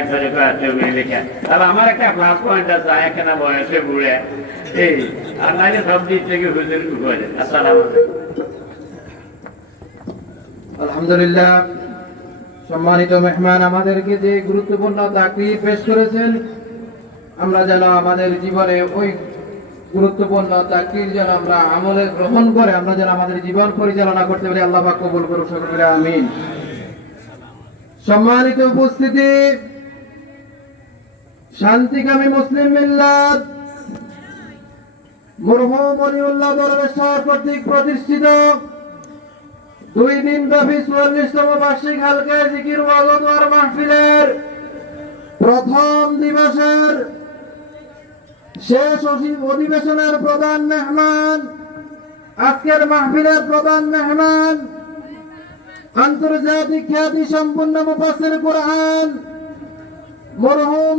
একবারে করে লেখা। আর আমার একটা প্লাস পয়েন্ট আছে, এখানে বয়সে বুড়ে এই আর নাইলে সব দিক থেকে হুজুর করে। আসসালামু আলাইকুম। আলহামদুলিল্লাহ, সম্মানিত মেহমান আমাদেরকে যে গুরুত্বপূর্ণ তাকরির পেশ করেছেন, আমরা যেন আমাদের জীবনে ওই গুরুত্বপূর্ণ তাকরির যেন আমরা আমলে গ্রহণ করে আমরা যেন আমাদের জীবন পরিচালনা করতে পারি। আল্লাহ পাক কবুল করুন, সকলে আমিন। সম্মানিত উপস্থিতি, শান্তিকামী মুসলিম মিল্লাত মরহুম ওলিউল্লাহ দরবেশ সাহেব কর্তৃক প্রতিষ্ঠিত 2 দিন ব্যাপী 44তম বার্ষিক হালকা জিকির ওয়াজ ও দোয়ার মাহফিলের প্রথম দিবসের শেষ অধিবেশনের প্রধান মেহমান, আজকের মাহফিলের প্রধান মেহমান, আন্তর্জাতিক খ্যাতি সম্পন্ন মুফাসসির কুরআন মরহুম